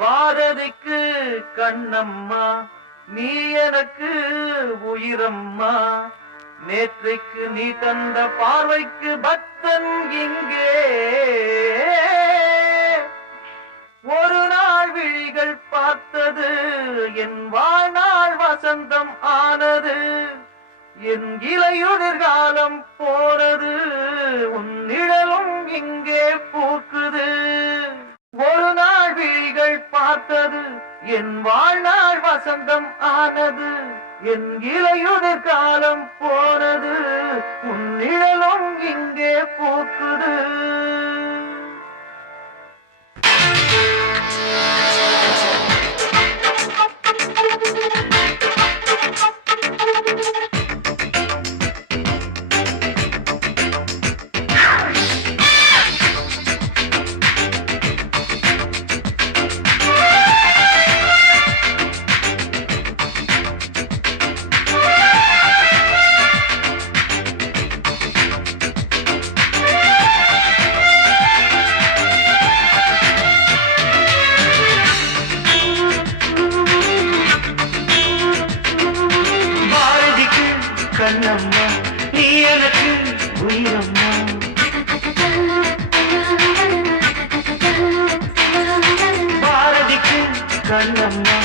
பாரதிக்கு கண்ணம்மா நீ எனக்கு உயிரம்மா. நேற்றைக்கு நீ தந்த பார்வைக்கு பக்தன் இங்கே. ஒரு நாள் விழிகள் பார்த்தது என் வாழ்நாள் வசந்தம் ஆனது. என் இளையுதிர் காலம் போனது உன் நிழலும் இங்கே பூக்குது. ஒரு நாள் விழிகள் பார்த்தது என் வாழ்நாள் வசந்தம் ஆனது. என் இளையுதிர் காலம் போனது உன் நிழலும் இங்கே பூக்குது. கண்ணம்மா நீ எனக்கு உயிரம்மா. பாரதிக்கு கண்ணம்மா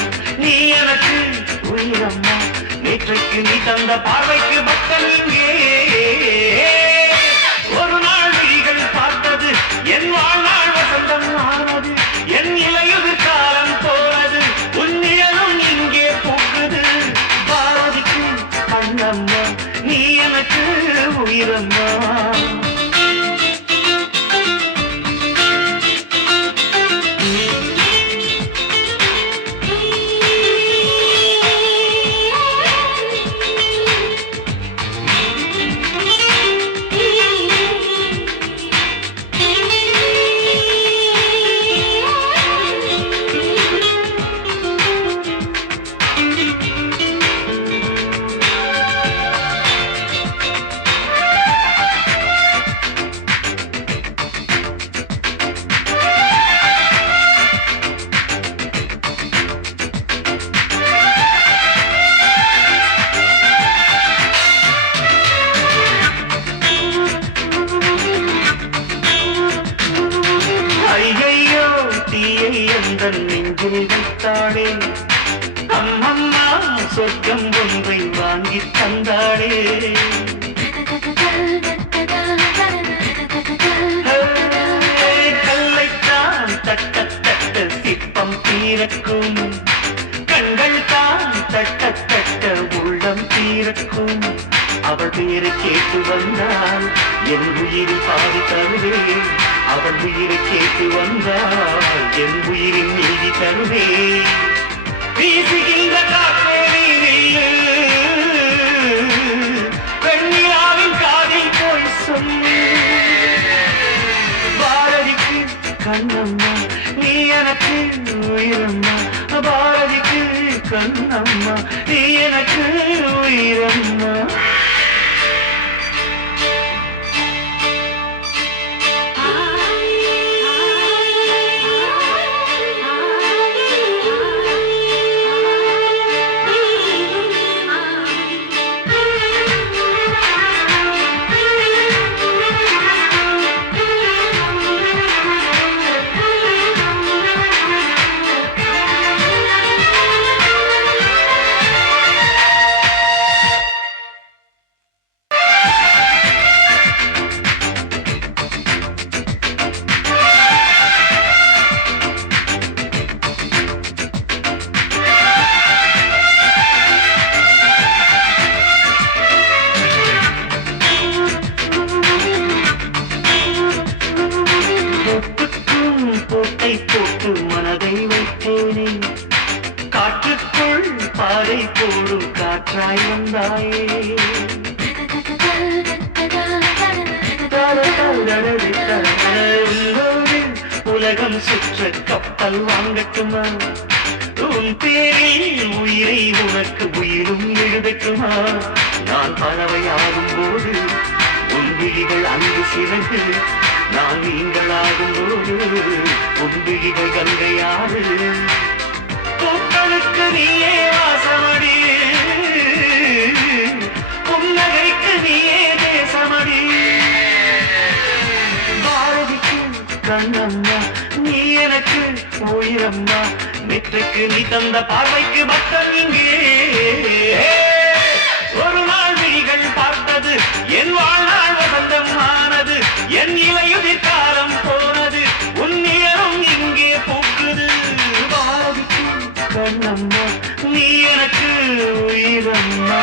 நீ எனக்கு உயிரம்மா. நேற்றைக்கு நீ தந்த பார்வைக்கு பக்தன் இங்கே. ஒரு நாள் விழிகள் பார்த்தது என் வாழ்நாள் வசந்தம் ஆனது. என் இளையுதிர் காலம் போனது உன் நிழலும் இங்கே பூக்குது. பாரதிக்கு கண்ணம்மா நீ எனக்கு உயிரம்மா. நெஞ்சில் வைத்தாளே அம்மம்மா சொர்க்கம் ஒன்றை வாங்கி தந்தாளே. கல்லைத்தான் தட்ட தட்ட சிற்பம் தீரக்கும். கண்கள் தான் தட்ட தட்ட உள்ளம் தீரக்கும். அவள் பேரை கேட்டு வந்தால் என் உயிரில் பாதி தருவேன். அவள் உயிரை கேட்டு வந்தால் என் உயிரின் நீதி தருவேன். வீசுகின்ற காற்றே வெண்ணிலாவின் காதில் போய் சொல்லு. பாரதிக்கு கண்ணம்மா நீ எனக்கு உயிரம்மா. பாரதிக்கு கண்ணம்மா நீ எனக்கு உயிரம்மா. போட்டு மனதை வைத்தேனே. காற்றுக்குள் பாதை போடும் காற்றாய் வந்தாயே. உலகம் சுற்ற கப்பல் வாங்கட்டுமா? உன் பேரில் உயிரை உனக்கு உயிரும் எழுதட்டுமா? நான் பறவையாகும் போது உன் விழிகள் அங்கு சிறகு நான் நீங்களாகும் போது உன்விழிகள் கங்கையாது பூக்களுக்கு நீயே வாசமடி புன்னகைக்கு நீயே தேசமடி பாரதிக்கு கண்ணம்மா நீ எனக்கு உயிரம்மா நெற்றுக்கு நீ தந்த பார்வைக்கு பக்தன் இங்கே ஒரு நாள் விழிகள் பார்த்தது என் வாழ்நாள் வசந்தம் ஆனது என் இலையுதிர் காலம் போனது உன்னியரும் இங்கே பூக்குது பாரதிக்கு கண்ணம்மா நீ எனக்கு உயிரம்மா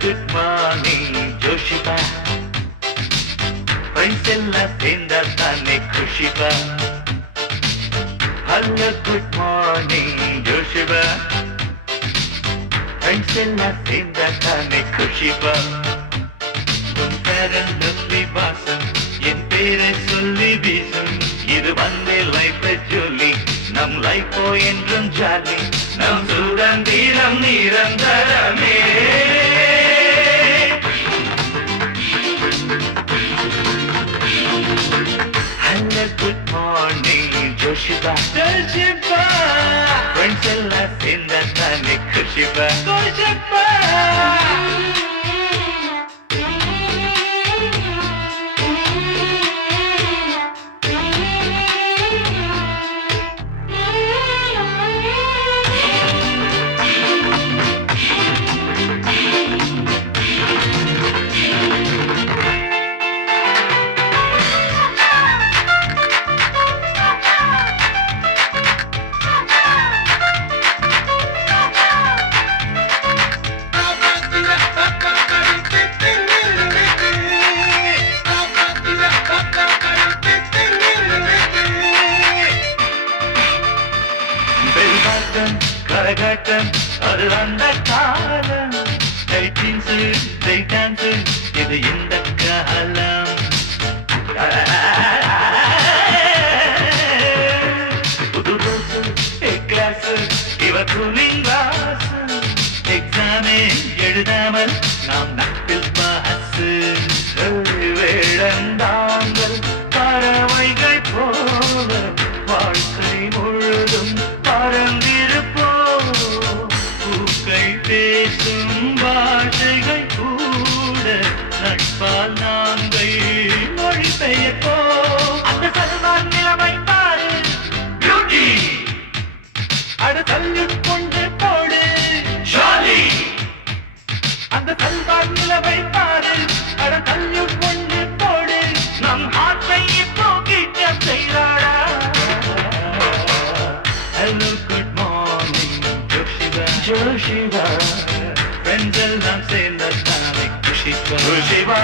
Good morning, Joshiba. Friends ella senda tane khushiba. Hello, good morning, Joshiba. Friends ella senda tane khushiba. Un perenni vasan, en pere solli visum. Idu vande life jolly, nam life o endrum jolly. Nam sugandiram nirandarame. Good morning, Joshiba. Joshiba. Friends ella senda tane khushiba. Joshiba. கரகாட்டம் அது அந்த காலம் dance இது இந்த காலம் புது rose class இவ cooling glass எக்ஸாமே எழுதாமல் நாம் நட்பில் பாசு வேழந்தாங்கள் பறவைகள் போல வாழ்க்கை முழுதும் பறந்திருப்போம் பூக்கள் பேசும் பாஷைகள் கூட நட்பால் நாங்கள் மொழிபெயர்ப்போம் அந்த சல்மான் நிலைமை பாரு பியூட்டி அட தள்ளிக் கொண்டு போடு ஜாலி அந்த சல்மான் நிலைமை பாரு அட தள்ளிக் கொண்டு போடு நம் ஆற்றை இப்போ கிட்ட செய்தாடா. Hello, good morning, Joshiba. Joshiba. Friends எல்லாம் சேர்ந்த தானே குஷிபா. குஷிபா.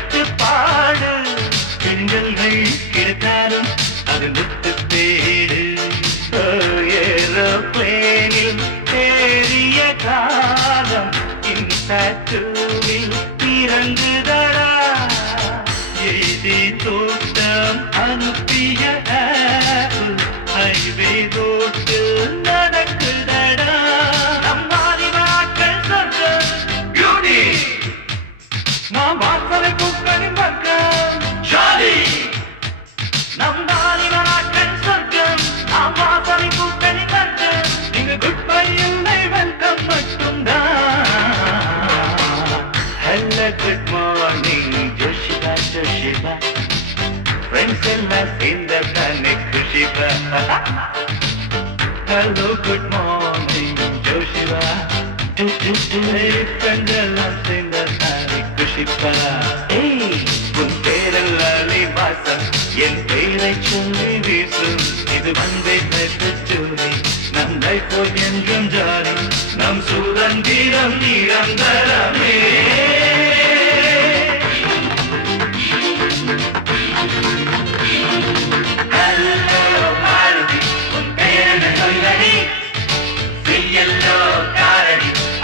கட்டுப்பாடு பெண்கள்கள் கிடைத்தாலும் அது விட்டு தேடு ஏரோப்ளேனில் ஏறிய காலம் இன்சாட்டுவில் இறங்குதடா எய்தி தோட்டம் அனுப்பிய ஹைவே ரோட்டு நடக்குதடா நம்மாரி நாட்கள் சொர்க்கம் பியூட்டி நாம் வாசலை பூக்களின் பக்கம் ஜாலி நம்மாரி நாட்கள் சொர்க்கம் நாம் வாசலை பூக்களின் பக்கம் நீங்க குட் பை இல்லை வெல்கம் மட்டும்தான் ஹலோ குட் மார்னிங் ஜோஷிபா ஜோஷிபா ஃப்ரெண்ட்ஸ் எல்லாம் சேர்ந்த தானே குஷிபா ஹலோ குட் மார்னிங் ஜோஷிபா ஃப்ரெண்ட்ஸ் எல்லாம் சேர்ந்த தானே குஷிபா உன் பேரெல்லாம் வாசம் என் பேரை சொல்லி வீசும் இது வந்தே ஜோலி நம் லைஃப் என்றும் ஜாலி நம் சுதந்திரம் நிரந்தரமே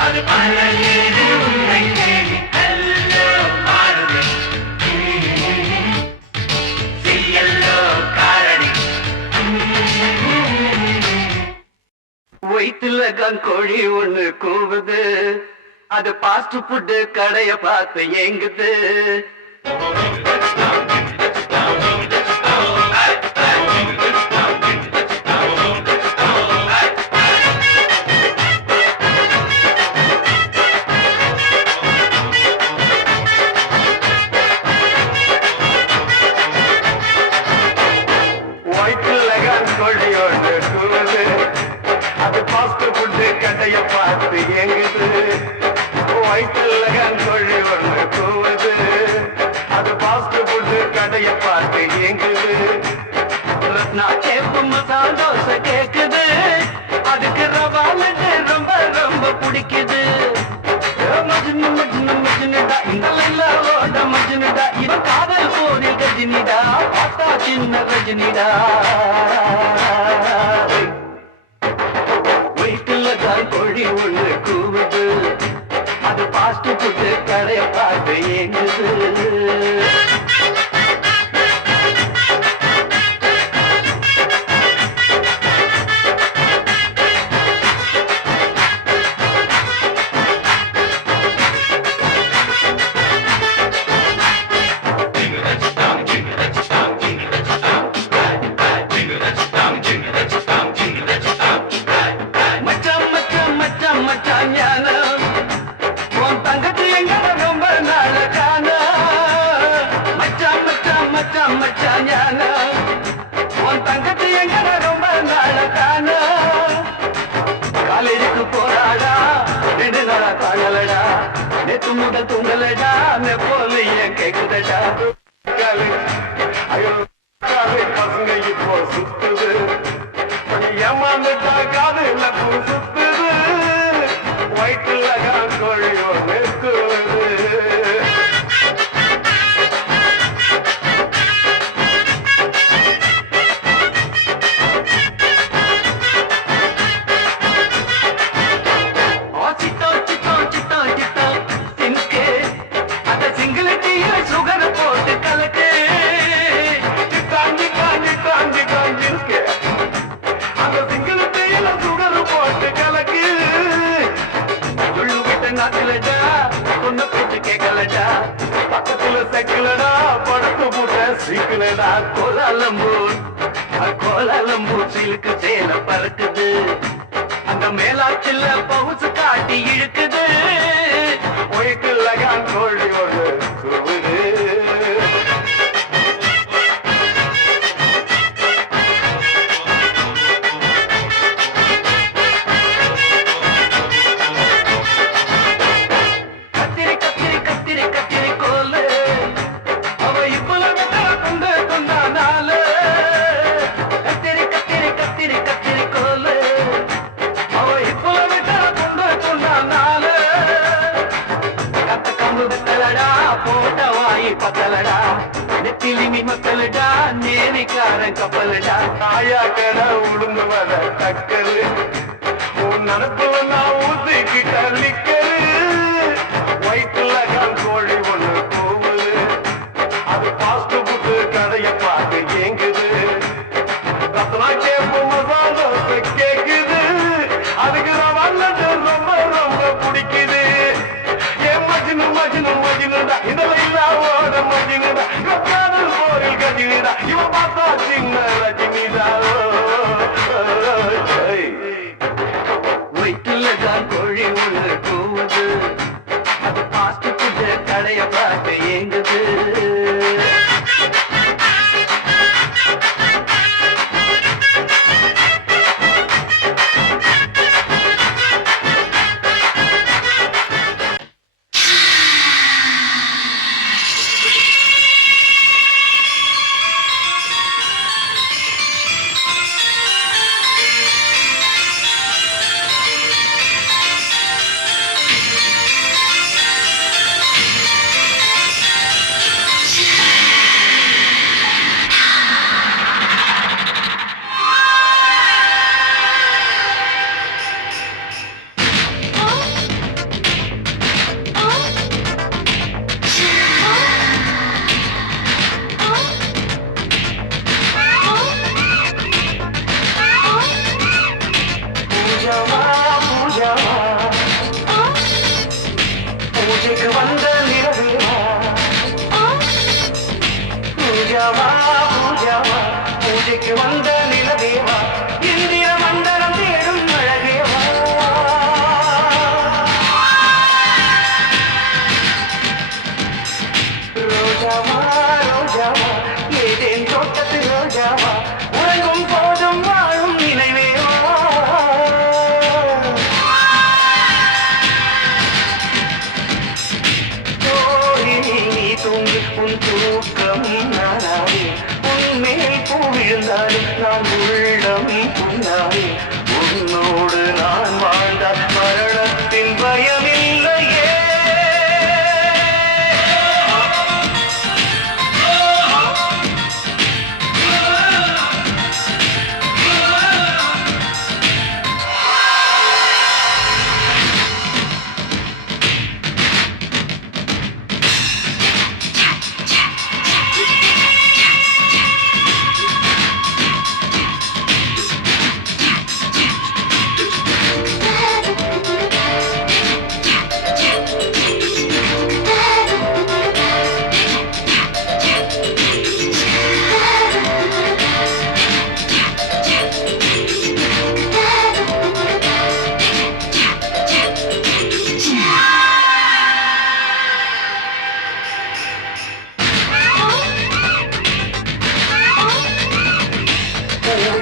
அது பழையது உன்னை தேடி ஹலோ மாறுதி சியல்லோ காரணி வயிற்றுல கங்கோழி ஒண்ணு கூவுது அது பாஸ்ட் ஃபுட்டு கடைய பார்த்து ஏங்குது கடைய பார்த்து எங்குது வயிற்றுல கங்கொழி ஒன்று கூவுது அது பாஸ்ட் ஃபுட்டு கடைய பார்த்து எங்குது ரத்னா கேப்பு மசால் தோசை கேக்குது அதுக்கு ரவா லட்டு ரொம்ப ரொம்ப பிடிக்குது மஜ்னு மஜ்னு மஜ்னுடா இந்த லைலாவோட மஜ்னுடா இவன் காதல் போரில் கஜினிடா பார்த்தா சின்ன ரஜினிடா கோழி ஒண்ணு கூவுது அது பாஸ்ட் ஃபுட்டு கடைய பார்த்து ஏங்குது காலேஜுக்கு போறாடா ரெண்டு நாளா காணலடா நேத்து முதல் தூங்கலடா போல ஏன் கேக்குதடா ஐயோ பசங்க இப்போ சுத்துது ஏமாந்துட்டா காதுல பூ சுத்துது வயிற்றுல கோழி ஒன்று கூவுது பக்கத்துல சைக்கிளடா படுத்து போட்ட சீக்கிரடா கோலாலம்பூர் சிலுக்கு சேல பறக்குது அந்த மேலாச்சில்ல பவுசு காட்டி இழுக்குது ஒய்க்குல கோழி ஒன்று கூவுது Move it. பூமி மக்களுடா நேரிக்கார கப்பலுடா தாயாக்கட உளுந்து வர தக்கரு உன் நடப்பு நான் ஊத்திக்கிட்ட லிக்கரு வயிற்றுல கான் கோழி ஒண்ணு போகுது அது பாஸ்ட் புட்டு கதைய பார்த்து ஏங்குது ரத்னா கேப்பு மசாலா கேக்குது அதுக்கு நான் வந்தது ரொம்ப ரொம்ப பிடிக்குது ஏன் மஜ்னு மஜ்னு மஜ்னுடா இதுல இல்லாவோட மஜ்னுடா காதல் போரில் கஜினிடா இவன் பார்த்தா சின்ன ரஜினிடா வயிற்றுல தான் கோழி ஒண்ணு கூவுது அது பாஸ்ட் புட்டு கடைய பார்த்து ஏங்குது பூஜைக்கு வந்த நிலவேவா பூஜாவா பூஜாவா பூஜைக்கு வந்த நிலவேவா இந்திர மண்டலம் தேடும் அழகேவா ரோஜாவா ரோஜாவா ஏதேன் தோட்டத்து ரோஜாவா உறங்கும் போதும் வாழும் நினைவேவா உன் தூக்கம் நானாவே உன்மேல் பூ விழுந்தாலும் நான் உள்ளம் புண்ணாவே உன்னோடு நான் வாழ்ந்தால் மரணத்தின் பயமில்லையே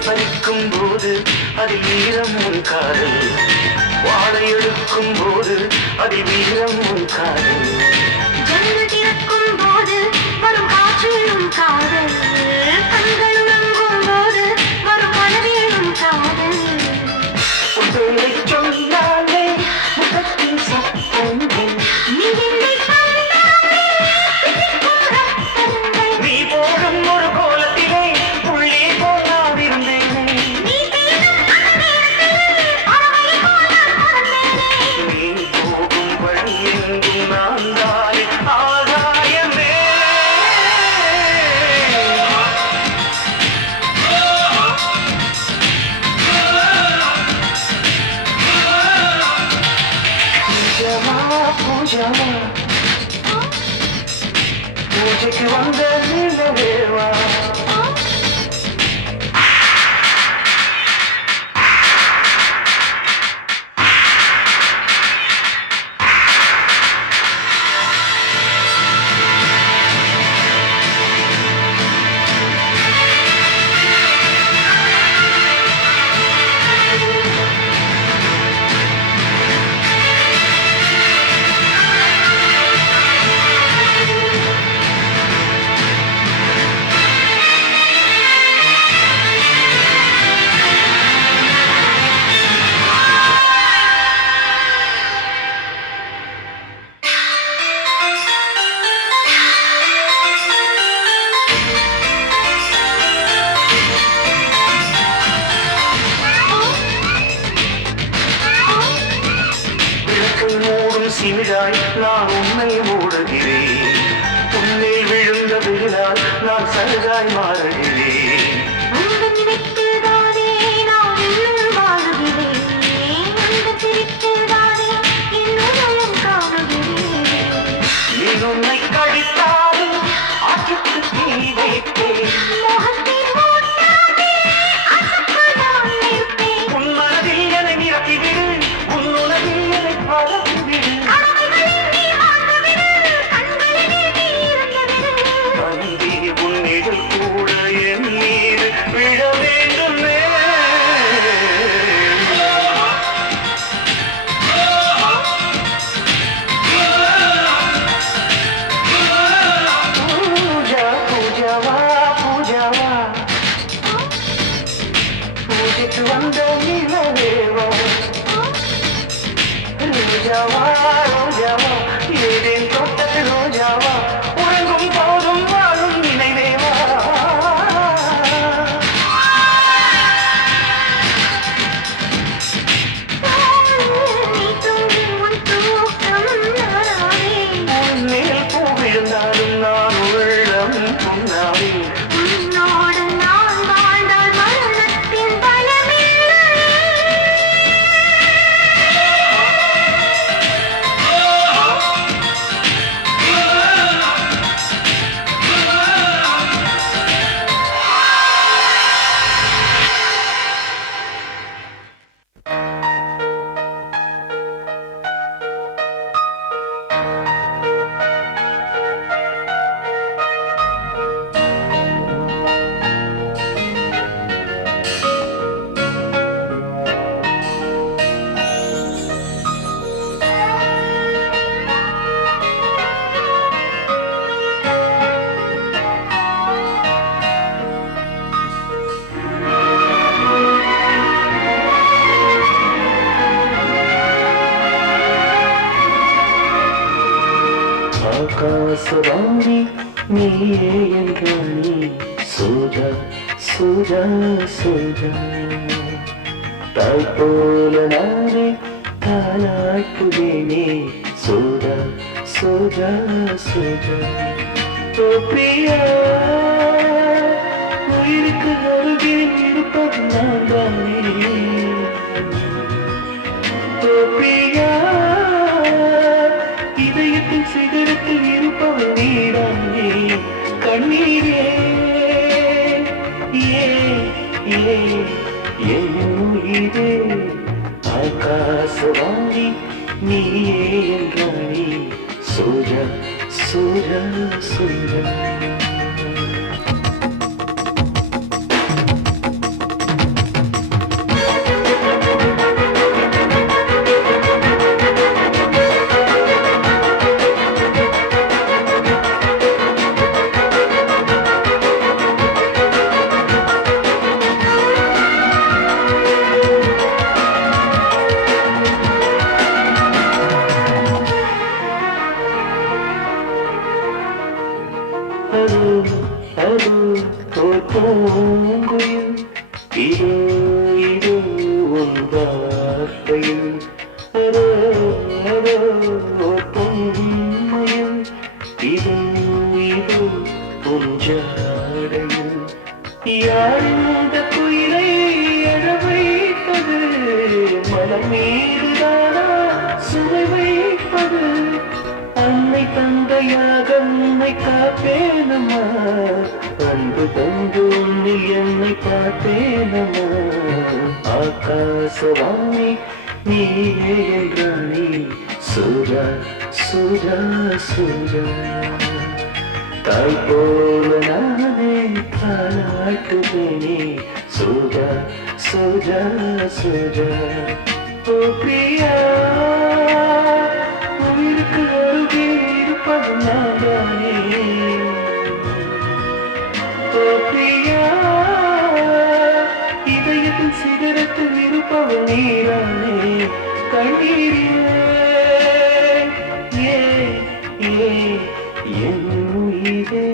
பறிக்கும் போது அதில் வீரம் உன் காதல் வாழை எடுக்கும் போது அதில் வீரம் உன் காதல் ஜன்னதிறக்கும் போது வரும் காற்றிலும் காதல் கண்கள் உறங்கும் போது வரும் மனதிலும் காதல் உன்னை சொன்னாலே முகத்தின் சத்தம் நீ என்னை கண்டாலே நீ போடும் ஒரு கோலத்திலே புள்ளி போனாதிருந்தேன் நீ பேசும் அந்த நேரத்திலே பறவை போல பறந்தேனே நீ போகும் வழி எங்கும் நான் தானே ஆகாயமே பூஜாமா பூஜைக்கு வந்த நிலவேவா இனிதாய் நான் உன்னை மூடுகிறேன். உன்னில் விழுந்த வெயிலால் நான் சருகாய் மாறுகிறேன். உந்தன் நினைத்துதானே நான் இன்னும் வாழுகிறேன். உந்தன் சிரித்துதானே என் உதயம் காணுகிறேன். நீ உன்னை கடித்தாலும் ஆற்றுக்கு தீ வைப்பேன். மோகத்தின் மூட்டானே அசைக்க நான் நிற்பேன். உன் மனதில் என்னை நிரப்பிவிடு, உன் உலகில் என்னை பரப்பிவிடு. கனவுகளில் நீ வாழ்ந்துவிடு, கண்களிலே நீ இருந்துவிடு. தந்தி உன் நிழல் கூட என் மீது விழ வேண்டுமே. பூஜா பூஜாவா பூஜாவா, பூஜைக்கு வந்த நிலவேவா. ரோஜாவா ரோஜாவா, ஏதேன் தோட்டத்து ரோஜாவா, உறங்கும் போதும் வாழும் நினைவேவா. நீ தூங்கும் உன் தூக்கம் நானாவே. உன் மேல் பூ விழுந்தாலும் நான் உள்ளம் பொன்னாவே. உன்னோடு நான் வாழ்ந்தால் மரணத்தின் பயமில்லை. ஆகாசவாணி நீயே என் ராணி, சோஜா சோஜா சோஜா. தாய் போல நானே தாலாட்டுவேனே, சோஜா சோஜா சோஜா. ஓ பிரியா, உயிருக்கு அருகில் இருப்பது நான் தானே. ஓ பிரியா, இதயத்தின் சிகரத்தில் இருப்பவள் நீதானே. கண்ணீரே ஏ ஏ என் உயிரே, ஆகாசவாணி நீயே என் ராணி, சோஜா சோஜா சோஜா. அது ஒரு பூங்குயில், இதோ இதோ உன் வார்த்தையில். அதோ அதோ ஒரு பொம்மையில், இதோ இதோ உன் ஜாடையில். யார் இந்த குயிலை எழ வைப்பது, மனம் மீதுதானா சுவை வைப்பது. அன்னை தந்தையாக உன்னை காப்பேனம்மா, அன்பு தந்து உன்னில் என்னை பார்த்தேனம்மா. ஆகாசவாணி நீயே என் ராணி, சோஜா சோஜா சோஜா. தாய் போல நானே தாலாட்டுவேனே, சோஜா சோஜா சோஜா. ஓ பிரியா, உயிருக்கு அருகே இருப்பது நான் தானே. ஓ பிரியா, இதயத்தின் சிகரத்தில் இருப்பவள் நீதானே. கண்ணீரே ஏ ஏ என் உயிரே.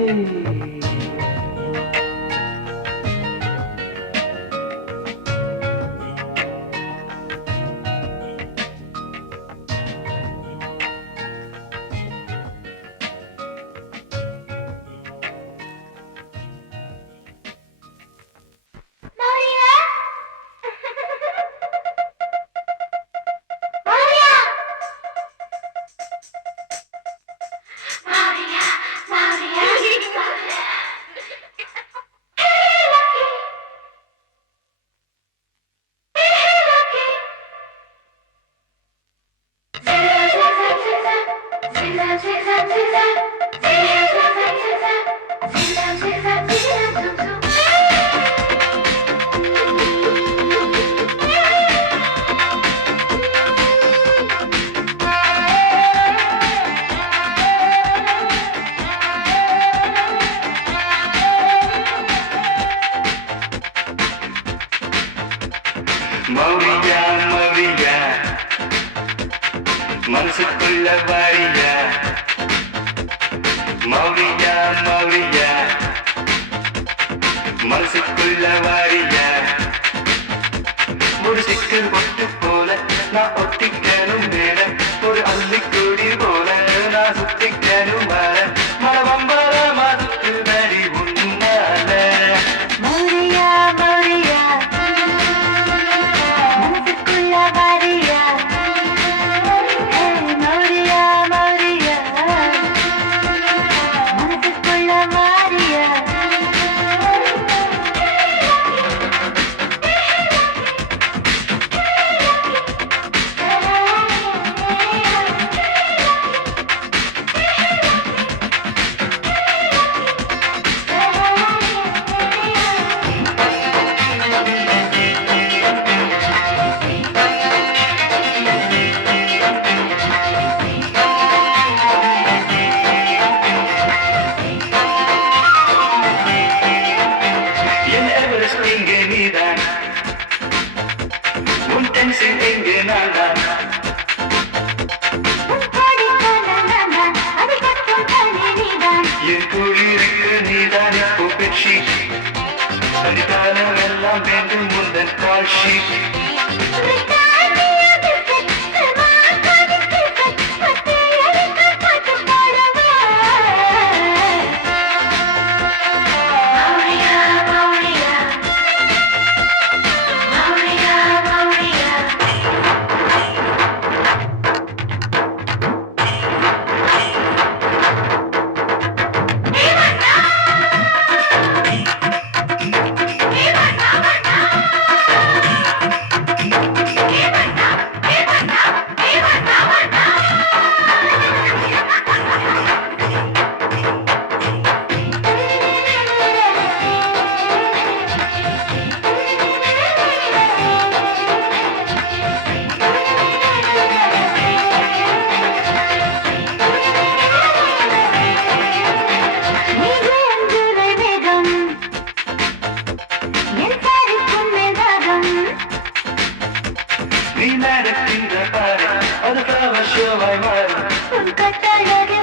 மௌரியா மௌரியா மனசுக்குள்ள வாரியா மௌரியா மௌரியா மனசுக்குள்ள வாரியா ஒரு சிக்கல் ஒட்டு போல நான் ஒட்டிக்கணும் மேல ஒரு அள்ளிக்கொடி போல நான் சுத்திக்கணும் மேல மனவம்பர மதுக்கு நடி உன்னால மௌரியா மௌரியா மனசுக்குள்ள வாரியா மௌரியா மௌரியா மனசுக்குள்ள வாரியா என் எவரெஸ்ட் இங்கே நீதான் உன் டென்ஷன் எங்கே நான்தான் என் குளிருக்கு நீதான் இப்போ பெட்ஷீட் சனிதானம் எல்லாம் வேண்டும் முந்தன் கால் ஷீட் நீ நடக்கின்ற பாரு அது ஃப்ளவர் ஷோவாய் மாறும் கட்டழகு